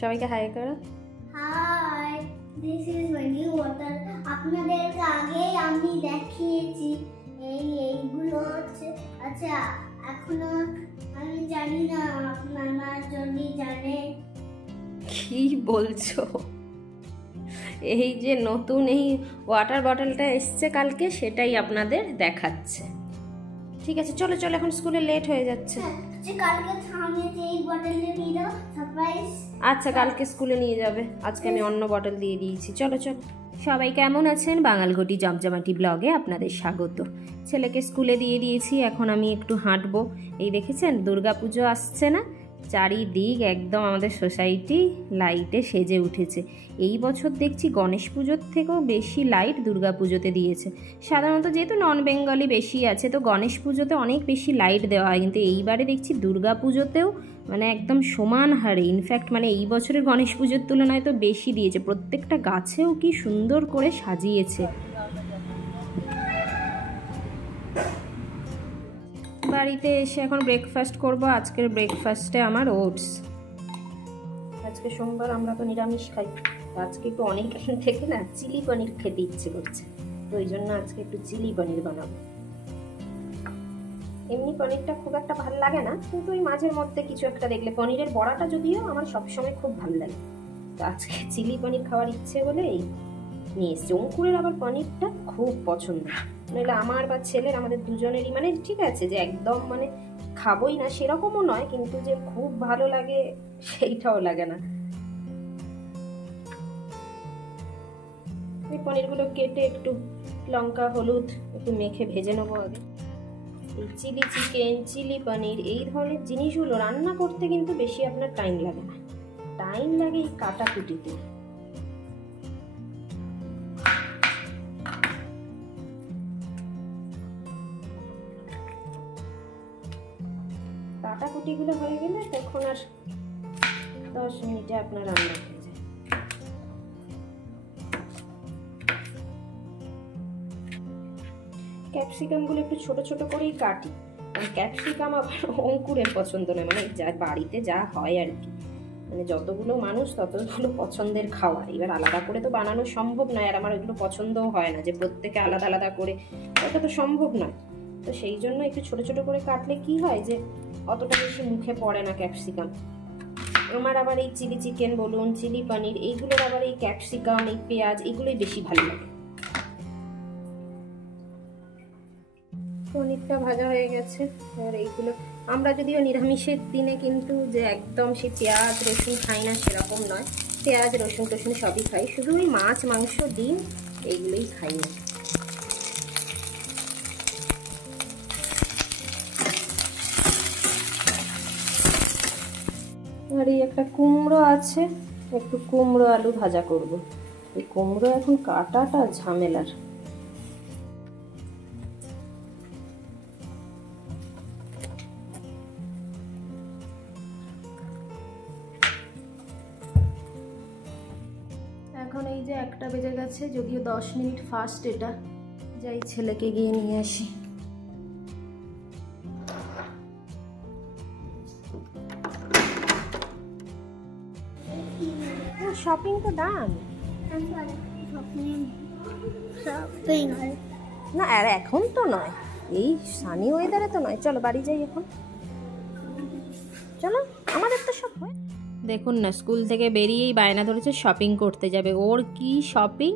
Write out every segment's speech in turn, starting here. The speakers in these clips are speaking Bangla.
সবাইকে হাই করো। Hi, this is my new water. আপনাদেরকে আগেই আমি দেখিয়েছি। এইগুলো হচ্ছে, আচ্ছা এখনো আমি জানি না, আপনারা যদি জানে। কি বলছো? এই যে নতুন এই ওয়াটার বটলটা এসছে কালকে, সেটাই আপনাদের দেখাচ্ছে। ঠিক আছে, চলো চলো, এখন স্কুলে লেট হয়ে যাচ্ছে। কালকে আমি এই বটলটা নিয়ে যাবো সারপ্রাইজ। আচ্ছা, কালকে স্কুলে নিয়ে যাবে, আজকে আমি অন্য বটল দিয়ে দিয়েছি। চলো চলো। সবাই কেমন আছেন? বাঙালঘটি জমজমাটি ব্লগে আপনাদের স্বাগত। ছেলেকে স্কুলে দিয়ে দিয়েছি, এখন আমি একটু হাঁটবো। এই দেখেছেন, দুর্গাপুজো আসছে না, চারিদিক একদম আমাদের সোসাইটি লাইটে সেজে উঠেছে। এই বছর দেখছি গণেশ পুজোর থেকেও বেশি লাইট দুর্গাপুজোতে দিয়েছে। সাধারণত যেহেতু নন বেঙ্গলি বেশি আছে, তো গণেশ পুজোতে অনেক বেশি লাইট দেওয়া হয়, কিন্তু এইবারে দেখছি দুর্গাপুজোতেও মানে একদম সমান হারে, ইনফ্যাক্ট মানে এই বছরের গণেশ পুজোর তুলনায় তো বেশি দিয়েছে। প্রত্যেকটা গাছেও কি সুন্দর করে সাজিয়েছে। বাড়িতে এসে এখন ব্রেকফাস্ট করব। আজকের ব্রেকফাস্টে আমার ওটস। আজকে সোমবার, আমরা তো নিরামিষ খাই। আজকে একটু অনেক থেকে না চিলি পনির খেতে ইচ্ছে করছে, তো ওই জন্য আজকে একটু চিলি পনির বানাবো। এমনি পনিরটা খুব একটা ভালো লাগে না, কিন্তু ওই মাঝের মধ্যে কিছু একটা দেখলে, পনিরের বড়াটা যদিও আমার সবসময় খুব ভালো লাগে, তো আজকে চিলি পনির খাওয়ার ইচ্ছে বলেই নিয়ে এসছি। অঙ্কুরের আবার পনিরটা খুব পছন্দ, নইলে আমার বা ছেলের, আমাদের দুজনেরই মানে ঠিক আছে যে একদম মানে খাবোই না সেরকমও নয়, কিন্তু যে খুব ভালো লাগে সেইটাও লাগে না। এই পনিরগুলো কেটে একটু লঙ্কা হলুদ একটু মেখে ভেজে নেবো আগে। এই চিলি চিকেন, চিলি পনির এই ধরনের জিনিসগুলো রান্না করতে কিন্তু বেশি আপনার টাইম লাগে না, টাইম লাগে এই কাটাকুটিতে। কাটাকুটিগুলো হয়ে গেলে তখন আর 10 মিনিটে আপনার রান্না হয়ে যায়। ক্যাপসিকামগুলো একটু ছোট ছোট করেই কাটি, কারণ ক্যাপসিকাম আবার অঙ্কুরের পছন্দ নয়, মানে যা বাড়িতে যা হয় আর কি, মানে যতগুলো মানুষ ততগুলো পছন্দের খাওয়া, এবার আলাদা করে তো বানানো সম্ভব নয়, আর আমার ওইগুলো পছন্দও হয় না যে প্রত্যেকে আলাদা আলাদা করে, ওটা তো সম্ভব নয়। তো সেই জন্য একটু ছোট ছোট করে কাটলে কি হয় যে অতটা বেশি মুখে পড়ে না ক্যাপসিকাম। আমার আবার এই চিলি চিকেন বলুন, চিলি পনির, এইগুলোর আবার এই ক্যাপসিকাম, এই পেঁয়াজ, এগুলোই বেশি ভালো লাগে। পনিরটা ভাজা হয়ে গেছে, আর এইগুলো আমরা যদিও নিরামিষের দিনে কিন্তু যে একদম সেই পেঁয়াজ রসুন খাই না সেরকম নয়, পেঁয়াজ রসুন টসুন সবই খাই, শুধু ওই মাছ মাংস ডিম এইগুলোই খাই না। আর এই একটা কুমড়ো আছে, একটু কুমড়ো আলু ভাজা করব। এই কুমড়ো এখন কাটাটা ঝামেলার। এখন এই যে 1টা বেজে গেছে, যদিও 10 মিনিট ফাস্ট, এটা যাই ছেলেকে গিয়ে নিয়ে আসি। শপিং তো ডান না, আর এখন তো নয়, এই সানি ওয়েদারে তো নয়। চলো বাড়ি যাই এখন, চলো, আমাদের তো সব হয়। দেখুন না, স্কুল থেকে বেরিয়েই বায়না ধরেছে শপিং করতে যাবে। ওর কি শপিং,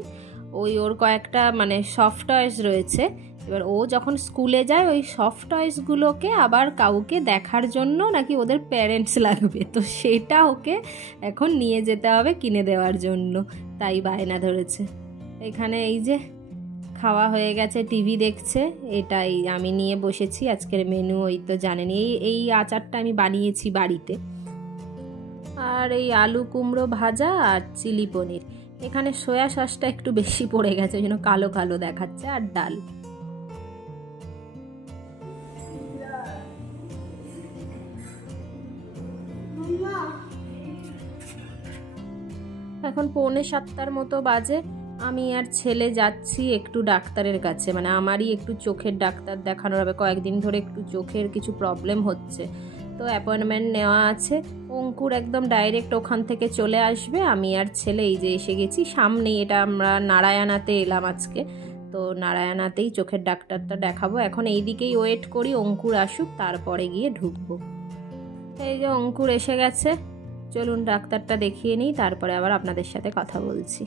ওর কয়েকটা মানে সফট টয়েস রয়েছে, এবার ও যখন স্কুলে যায় ওই সফট টয়েসগুলোকে আবার কাউকে দেখার জন্য নাকি ওদের প্যারেন্টস লাগবে, তো সেটা ওকে এখন নিয়ে যেতে হবে কিনে দেওয়ার জন্য, তাই বায়না ধরেছে। এখানে এই যে খাওয়া হয়ে গেছে, টিভি দেখছে, এটাই আমি নিয়ে বসেছি। আজকের মেনু ওই তো জানেন, এই আচারটা আমি বানিয়েছি বাড়িতে, আর এই আলু কুমড়ো ভাজা আর চিলি পনির। এখানে সয়া সসটা একটু বেশি পড়ে গেছে, ওই জন্য কালো কালো দেখাচ্ছে, আর ডাল। এখন 6:45 মতো বাজে, আমি আর ছেলে যাচ্ছি একটু ডাক্তারের কাছে, মানে আমারই একটু চোখের ডাক্তার দেখানোর হবে। কয়েকদিন ধরে একটু চোখের কিছু প্রবলেম হচ্ছে, তো অ্যাপয়েন্টমেন্ট নেওয়া আছে। অঙ্কুর একদম ডাইরেক্ট ওখান থেকে চলে আসবে, আমি আর ছেলে এই যে এসে গেছি সামনেই। এটা আমরা নারায়ণাতে এলাম আজকে, তো নারায়ণাতেই চোখের ডাক্তারটা দেখাবো। এখন এই দিকেই ওয়েট করি অঙ্কুর আসুক, তারপরে গিয়ে ঢুকবো। এই যে অঙ্কুর এসে গেছে, চলুন ডাক্তারটা দেখিয়ে নিই, তারপরে আবার আপনাদের সাথে কথা বলছি।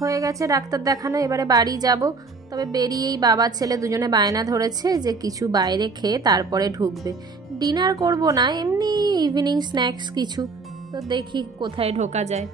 হয়ে গেছে ডাক্তার দেখানো, এবারে বাড়ি যাব। তবে বেরিয়েই বাবা ছেলে দুজনে বায়না ধরেছে যে কিছু বাইরে খেয়ে তারপরে ঢুকবে। ডিনার করব না, এমনি ইভিনিং স্ন্যাক্স কিছু। তো দেখি কোথায় ঢোকা যায়।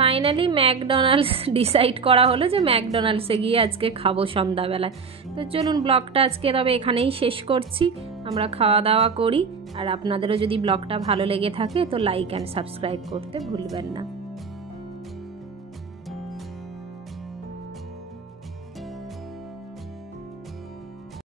ফাইনালি ম্যাকডোনাল্ডস ডিসাইড করা হলো যে ম্যাকডোনাল্ডসে গিয়ে আজকে খাবো সন্ধ্যাবেলায়। তো চলুন ব্লগটা আজকে তবে এখানেই শেষ করছি। আমরা খাওয়া দাওয়া করি, আর আপনাদেরও যদি ব্লগটা ভালো লেগে থাকে তো লাইক অ্যান্ড সাবস্ক্রাইব করতে ভুলবেন না।